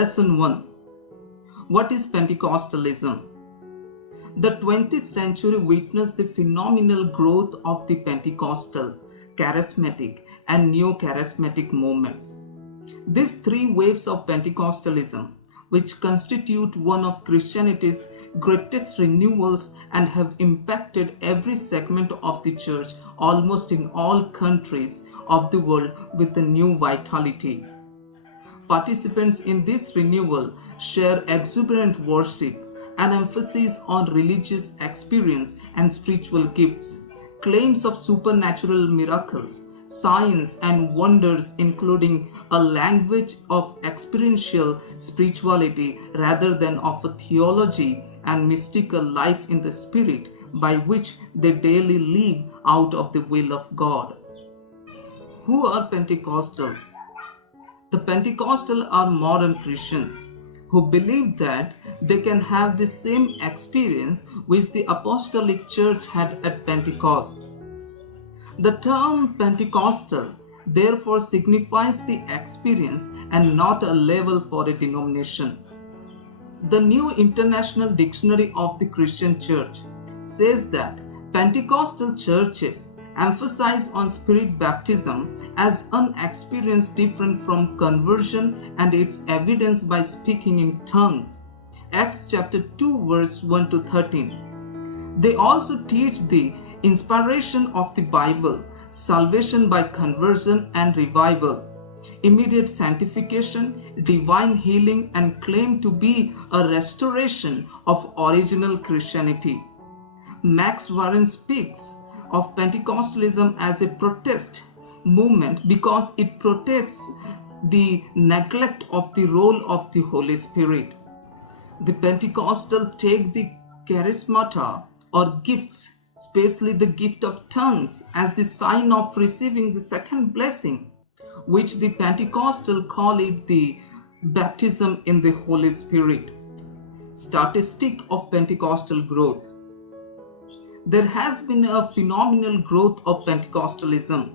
Lesson 1. What is Pentecostalism? The 20th century witnessed the phenomenal growth of the Pentecostal, charismatic, and neo-charismatic movements. These three waves of Pentecostalism, which constitute one of Christianity's greatest renewals and have impacted every segment of the church almost in all countries of the world with a new vitality. Participants in this renewal share exuberant worship, an emphasis on religious experience and spiritual gifts, claims of supernatural miracles, signs and wonders, including a language of experiential spirituality rather than of a theology and mystical life in the spirit by which they daily live out of the will of God. Who are Pentecostals? The Pentecostal are modern Christians who believe that they can have the same experience which the Apostolic Church had at Pentecost. The term Pentecostal therefore signifies the experience and not a label for a denomination. The New International Dictionary of the Christian Church says that Pentecostal churches emphasize on spirit baptism as an experience different from conversion and its evidence by speaking in tongues. Acts chapter 2 verse 1 to 13. They also teach the inspiration of the Bible, salvation by conversion and revival, immediate sanctification, divine healing, and claim to be a restoration of original Christianity. Max Warren speaks of Pentecostalism as a protest movement because it protests the neglect of the role of the Holy Spirit. The Pentecostal take the charismata or gifts, especially the gift of tongues, as the sign of receiving the second blessing, which the Pentecostal call it the baptism in the Holy Spirit. Statistic of Pentecostal growth. There has been a phenomenal growth of Pentecostalism.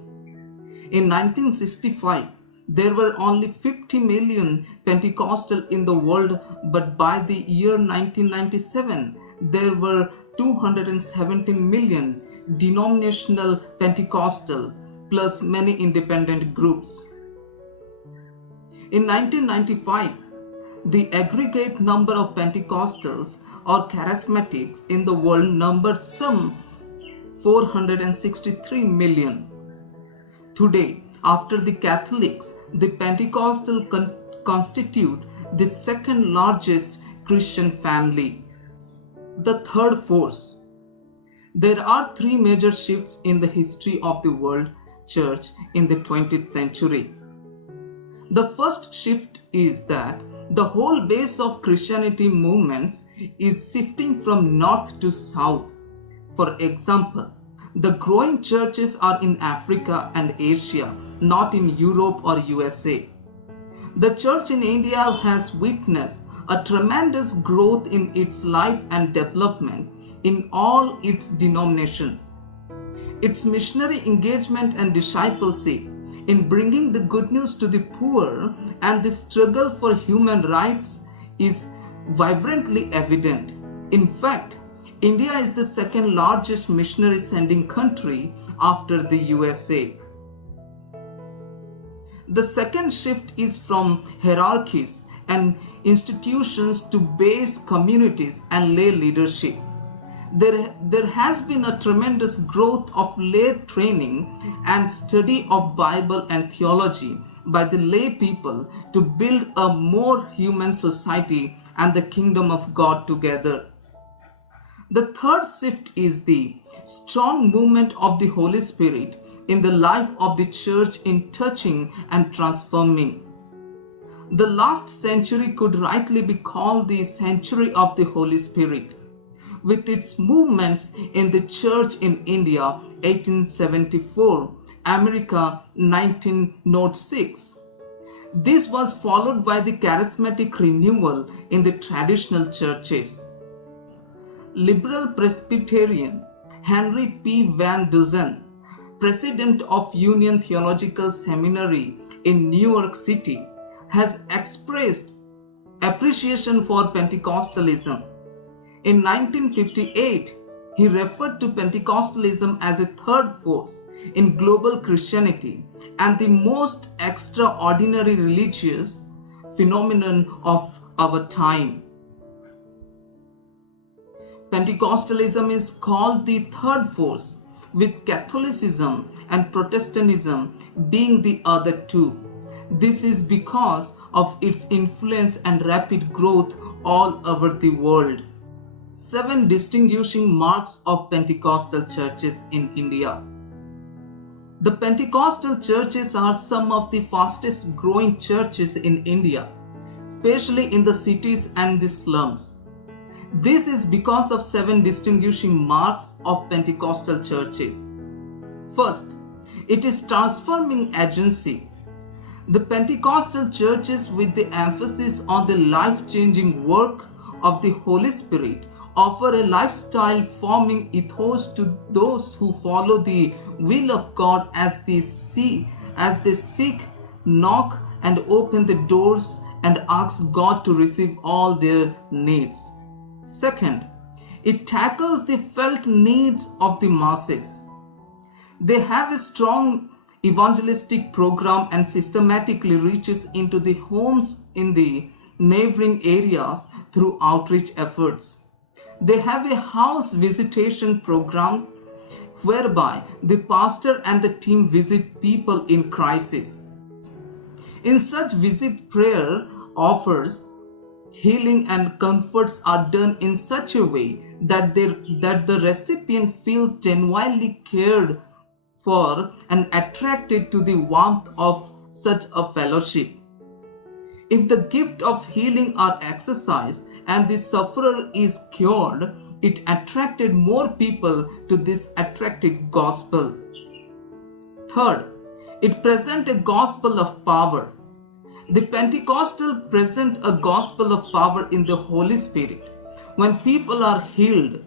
In 1965, there were only 50 million Pentecostal in the world, but by the year 1997, there were 217 million denominational Pentecostal, plus many independent groups. In 1995, the aggregate number of Pentecostals or charismatics in the world numbered some 463 million. Today, after the Catholics, the Pentecostal constitute the second largest Christian family. The third force. There are three major shifts in the history of the world church in the 20th century. The first shift is that the whole base of Christianity movements is shifting from north to south. For example, the growing churches are in Africa and Asia, not in Europe or USA. The church in India has witnessed a tremendous growth in its life and development in all its denominations. Its missionary engagement and discipleship in bringing the good news to the poor and the struggle for human rights is vibrantly evident. In fact, India is the second largest missionary sending country after the USA. The second shift is from hierarchies and institutions to base communities and lay leadership. There has been a tremendous growth of lay training and study of Bible and theology by the lay people to build a more human society and the kingdom of God together. The third shift is the strong movement of the Holy Spirit in the life of the church in touching and transforming. The last century could rightly be called the century of the Holy Spirit, with its movements in the church in India 1874, America 1906. This was followed by the charismatic renewal in the traditional churches. Liberal Presbyterian Henry P. Van Dusen, president of Union Theological Seminary in New York City, has expressed Appreciation for Pentecostalism. In 1958, he referred to Pentecostalism as a third force in global Christianity and the most extraordinary religious phenomenon of our time. Pentecostalism is called the third force, with Catholicism and Protestantism being the other two. This is because of its influence and rapid growth all over the world. 7 distinguishing marks of Pentecostal churches in India. The Pentecostal churches are some of the fastest growing churches in India, especially in the cities and the slums. This is because of 7 distinguishing marks of Pentecostal churches. First, it is transforming agency. The Pentecostal churches, with the emphasis on the life-changing work of the Holy Spirit, offer a lifestyle forming ethos to those who follow the will of God as they seek, knock, and open the doors and ask God to receive all their needs. Second, it tackles the felt needs of the masses. They have a strong evangelistic program and systematically reaches into the homes in the neighboring areas through outreach efforts. They have a house visitation program whereby the pastor and the team visit people in crisis. In such visit, prayer offers, healing and comforts are done in such a way that the recipient feels genuinely cared for and attracted to the warmth of such a fellowship. If the gift of healing are exercised and the sufferer is cured, it attracted more people to this attractive gospel. Third, it presents a gospel of power. The Pentecostal present a gospel of power in the Holy Spirit. When people are healed,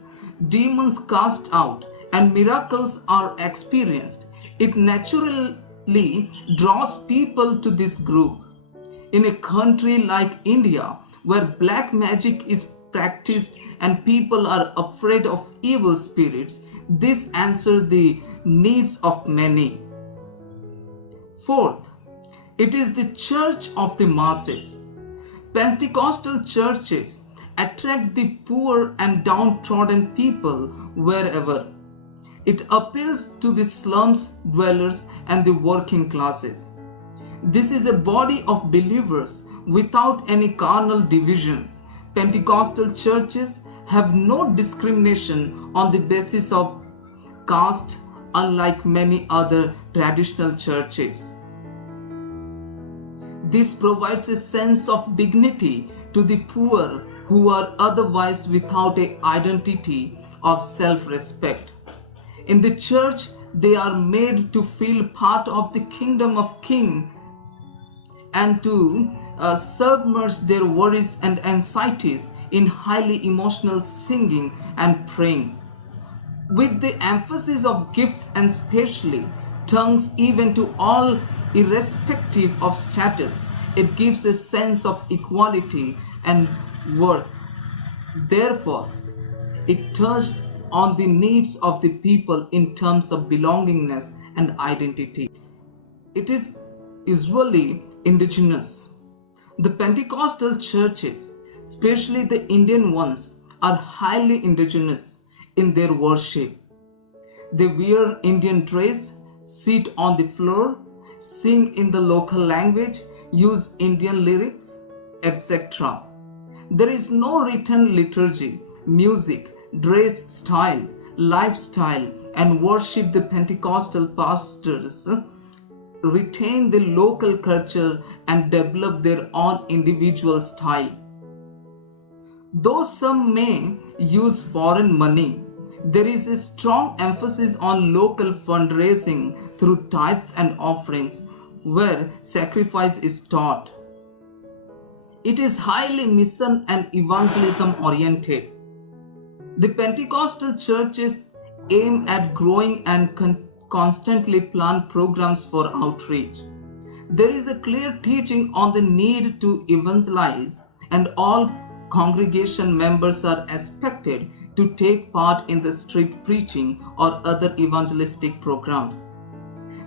demons cast out, and miracles are experienced, it naturally draws people to this group. In a country like India, where black magic is practiced and people are afraid of evil spirits, this answers the needs of many. Fourth, it is the church of the masses. Pentecostal churches attract the poor and downtrodden people wherever. It appeals to the slums dwellers and the working classes. This is a body of believers without any carnal divisions. Pentecostal churches have no discrimination on the basis of caste, unlike many other traditional churches. This provides a sense of dignity to the poor who are otherwise without an identity of self-respect. In the church, they are made to feel part of the kingdom of King and to submerge their worries and anxieties in highly emotional singing and praying. With the emphasis of gifts and specially tongues even to all irrespective of status, it gives a sense of equality and worth. Therefore, it touched on the needs of the people in terms of belongingness and identity. It is usually indigenous. The Pentecostal churches, especially the Indian ones, are highly indigenous in their worship. They wear Indian dress, sit on the floor, sing in the local language, use Indian lyrics, etc. There is no written liturgy, music, dress style, lifestyle, and worship. The Pentecostal pastors retain the local culture and develop their own individual style. Though some may use foreign money, there is a strong emphasis on local fundraising through tithes and offerings, where sacrifice is taught. It is highly mission and evangelism oriented. The Pentecostal churches aim at growing and constantly plan programs for outreach. There is a clear teaching on the need to evangelize and all congregation members are expected to take part in the street preaching or other evangelistic programs.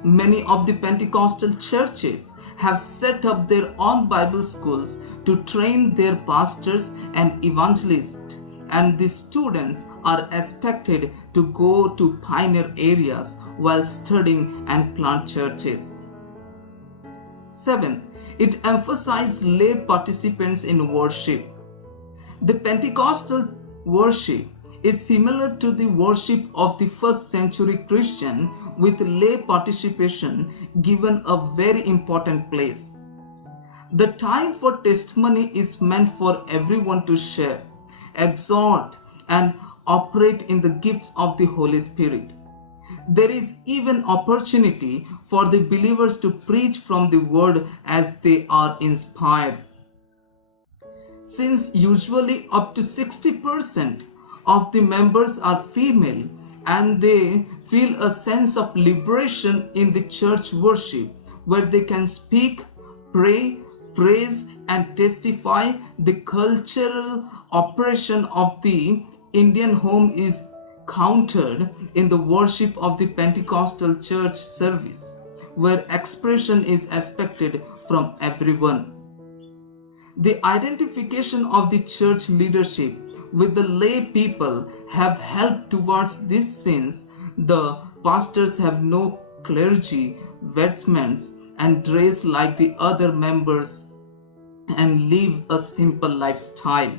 Many of the Pentecostal churches have set up their own Bible schools to train their pastors and evangelists, and the students are expected to go to pioneer areas while studying and plant churches. 7. It emphasizes lay participants in worship. The Pentecostal worship is similar to the worship of the first century Christian, with lay participation given a very important place. The time for testimony is meant for everyone to share, exhort, and operate in the gifts of the Holy Spirit. There is even opportunity for the believers to preach from the word as they are inspired. Since usually up to 60% of the members are female and they feel a sense of liberation in the church worship where they can speak, pray, praise, and testify, the cultural operation of the Indian home is countered in the worship of the Pentecostal church service, where expression is expected from everyone. The identification of the church leadership with the lay people have helped towards this, since the pastors have no clergy, vestments, and dress like the other members and live a simple lifestyle.